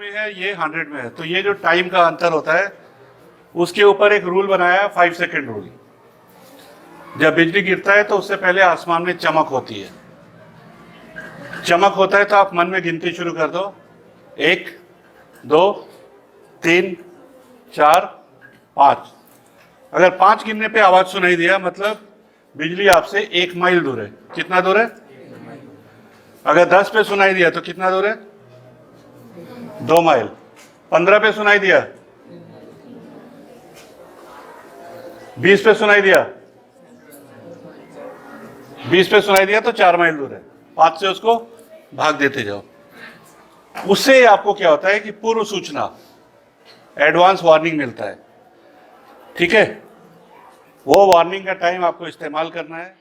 में है, ये 100 में है, तो ये जो टाइम का अंतर होता है उसके ऊपर एक रूल बनाया, 5 सेकेंड रूल। जब बिजली गिरता है तो उससे पहले आसमान में चमक होती है। चमक होता है तो आप मन में गिनती शुरू कर दो, 1 2 3 4 5। अगर 5 गिनने पे आवाज सुनाई दिया मतलब बिजली आपसे 1 माइल दूर है। कितना दूर है? अगर 10 पे सुनाई दिया तो कितना दूर है? 2 माइल। 15 पे सुनाई दिया, 20 पे सुनाई दिया, 20 पे सुनाई दिया तो 4 माइल दूर है। 5 से उसको भाग देते जाओ। उससे आपको क्या होता है कि पूर्व सूचना, एडवांस वार्निंग मिलता है। ठीक है, वो वार्निंग का टाइम आपको इस्तेमाल करना है।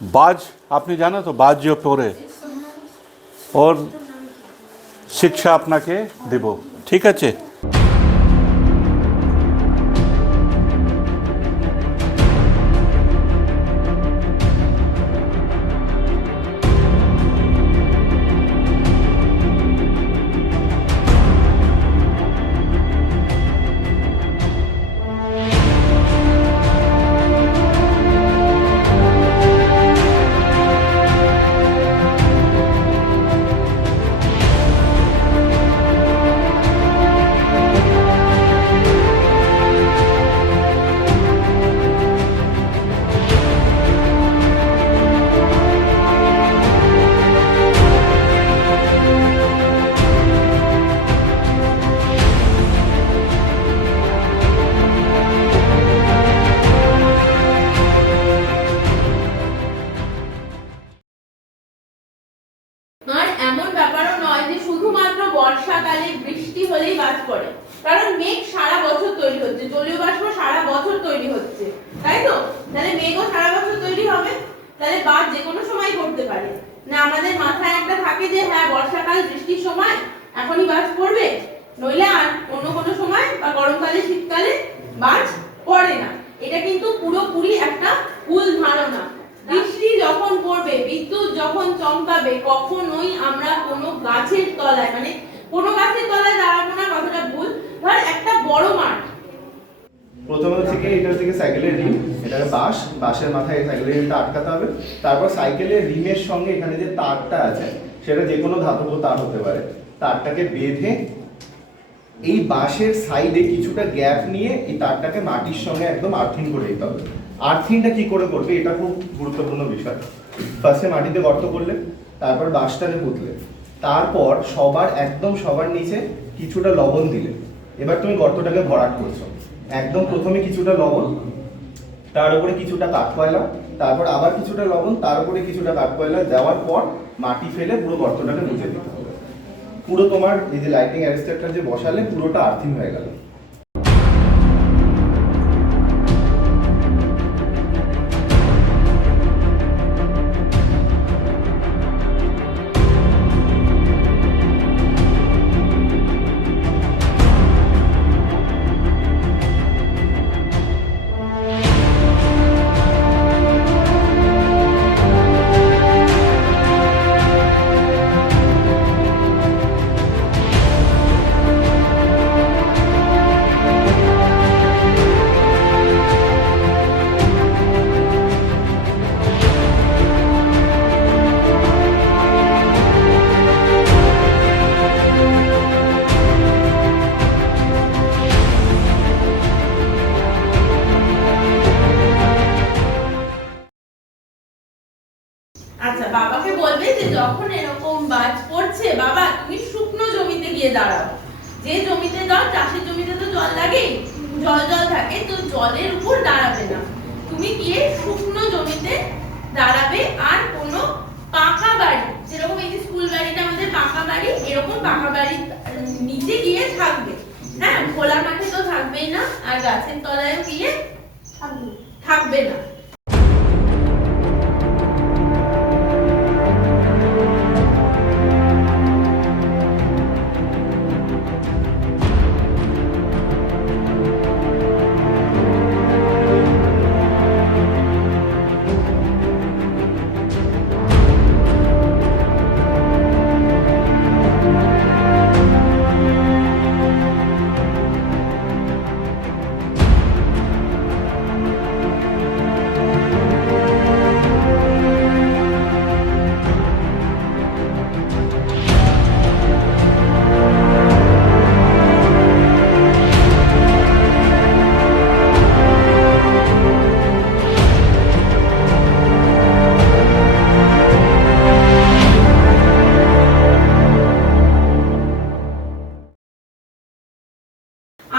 बाज आपने जाना तो बाज जो पोरे और शिक्षा अपना के दिबो। ठीक है। আর এমন ব্যাপারও নয় যে শুধুমাত্র বর্ষাকালে বৃষ্টি হলেই বাজ পড়ে, কারণ মেঘ সারা বছর তৈরি হচ্ছে, জলীয় বাষ্প সারা বছর তৈরি হচ্ছে, তাই তো? তাহলে মেঘও সারা বছর তৈরি হবে, তাহলে বাজ যে কোনো সময় পড়তে পারে না। আমাদের মাথায় একটা থাকে যে হ্যাঁ বর্ষাকাল বৃষ্টির সময় এখনই বাজ পড়বে, নইলে আর অন্য কোনো সময় বা গরমকালে শীতকালে বাজ পড়ে না। এটা কিন্তু পুরোপুরি একটা ভুল ধারণা। বৃষ্টি যখন পড়বে, বিদ্যুৎ যখন চমকাবে, কখনোই আমরা কোনো গাছের তলায়, মানে কোনো গাছের তলায় দাঁড়াবো না, কথাটা ভুল। ধর একটা বড় মাঠ, প্রথমে হচ্ছে কি এটা হচ্ছে সাইকেলের রিম, এটাকে বাঁশের মাথায় সাইকেলের রিমটা আটকাতে হবে। তারপর সাইকেলের রিমের সঙ্গে এখানে যে তারটা আছে সেটা যে কোনো ধাতব তার হতে পারে, তারটাকে বেঁধে এই বাঁশের সাইডে কিছুটা গ্যাপ নিয়ে এই তারটাকে মাটির সঙ্গে একদম আর্থিং করে দিতে হবে। আর্থিংটা কি করে করবে এটা খুব গুরুত্বপূর্ণ বিষয়। ফার্স্টে মাটিতে গর্ত করলে, তারপর বাঁশটাকে পুঁতলে, তারপর সবার নিচে কিছুটা লবণ দিলে। এবার তুমি গর্তটাকে ভরাট করছো, একদম প্রথমে কিছুটা লবণ, তার উপরে কিছুটা কাঠকয়লা, তারপর আবার কিছুটা লবণ, তার উপরে কিছুটা কাঠকয়লা দেওয়ার পর মাটি ফেলে পুরো গর্তটাকে মুছে দিতে হবে। পুরো তোমার এই যে লাইটিং অ্যারেস্টারটা যে বসালে পুরোটা আর্থিং হয়ে গেল। আচ্ছা বাবাকে বলবে যে যখন এরকম বাজ পড়ছে বাবা তুমি শুকনো জমিতে গিয়ে দাঁড়াও। যে জমিতে দাও, চাষের জমিতে তো জল লাগে, জল থাকে, তো জলের উপর দাঁড়াবে না, তুমি গিয়ে শুকনো জমিতে দাঁড়াবে। আর কোনো পাকা বাড়ি, যেরকম এই যে স্কুল বাড়িটা আমাদের পাকা বাড়ি, এরকম পাকা বাড়ির নিচে গিয়ে থাকবে। হ্যাঁ, খোলা মাঠে তো থাকবেই না, আর গাছের তলায়ও গিয়ে থাকবে না।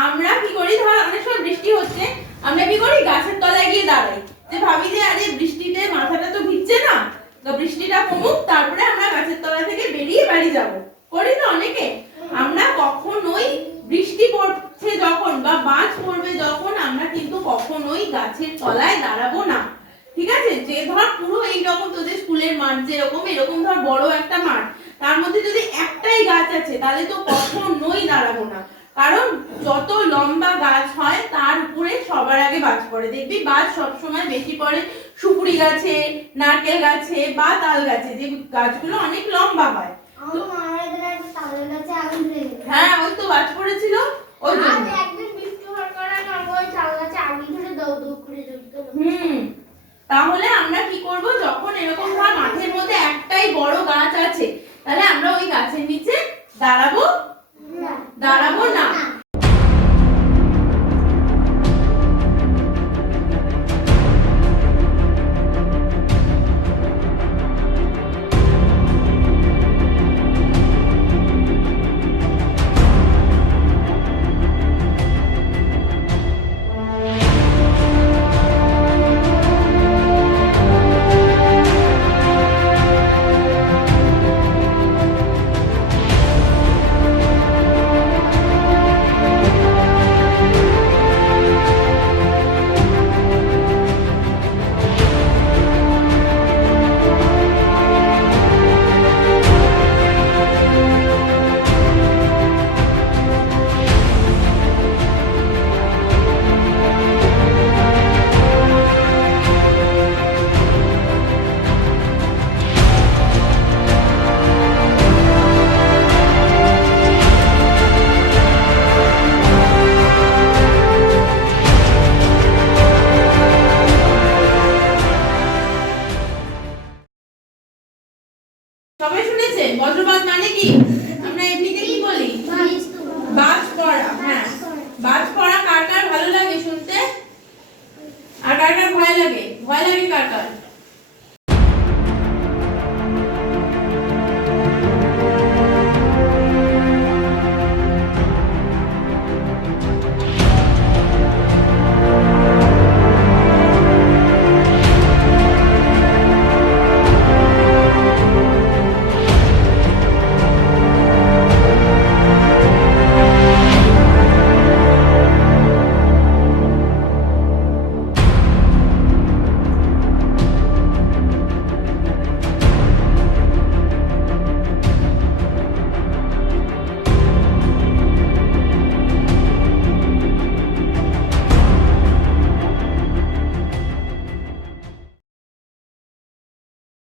আমরা কি করি, ধর অনেক সময় বৃষ্টি হচ্ছে, আমরা কি করি গাছের তলায় গিয়ে দাঁড়াই, যে ভাবি যে আরে বৃষ্টিতে মাথাটা তো ভিজছে না, তো বৃষ্টিটা কমুক তারপরে আমরা গাছের তলা থেকে বেরিয়ে বাড়ি যাব। করি তো অনেকে। আমরা কখনোই বৃষ্টি পড়ছে যখন বা বাজ পড়বে যখন আমরা কিন্তু কখনোই গাছের তলায় দাঁড়াবো না, ঠিক আছে? যে ধর পুরো এইরকম তোদের স্কুলের মাঠ যেরকম, এরকম ধর বড় একটা মাঠ, তার মধ্যে যদি একটাই গাছ আছে তাহলে তো কখনোই দাঁড়াবো না, কারণ যত লম্বা গাছ হয় তার উপরে সবার আগে বাজ পড়ে। দেখবি বাজ সবসময় বেশি পড়ে সুপুরি গাছে, নারকেল গাছে বা তাল গাছে, যে গাছগুলো অনেক লম্বা হয়। হ্যাঁ, ওই তো বাজ পড়েছিল ওই জন্য। তাহলে আমরা কি করব, যখন এরকম ধর মাঠের মধ্যে একটাই বড় গাছ আছে, তাহলে আমরা ওই গাছের নিচে দাঁড়াবো না। সবাই শুনেছেন বজ্রপাত মানে কি? আমরা এমনিতে কি বলি? বাজ পড়া। হ্যাঁ, বাজ পড়া কার কার ভালো লাগে শুনতে, আর কার কার ভয় লাগে? ভয় লাগে কার কার?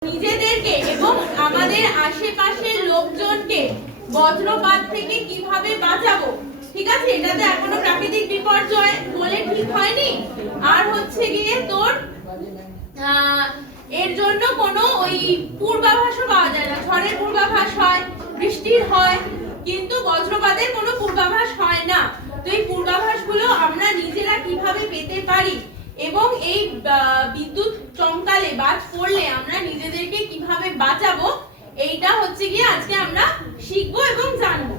নিজেদেরকে এবং আমাদের আশেপাশের লোকজনকে বজ্রপাত থেকে কিভাবে বাঁচাবো, ঠিক আছে? এটাতে এখনো প্রাকৃতিক বিপর্যয় বলে ঠিক হয়নি, আর হচ্ছে গিয়ে তোর এর জন্য কোনো ওই পূর্বাভাসও পাওয়া যায় না। ঝড়ের পূর্বাভাস হয়, বৃষ্টির হয়, কিন্তু বজ্রপাতের কোনো পূর্বাভাস হয় না। তো এই পূর্বাভাসগুলো আমরা নিজেরা কিভাবে পেতে পারি এবং এই বিদ্যুৎ চমকালে বাজ পড়লে আমরা নিজেদেরকে কিভাবে বাঁচাবো, এইটা হচ্ছে গিয়ে আজকে আমরা শিখবো এবং জানবো।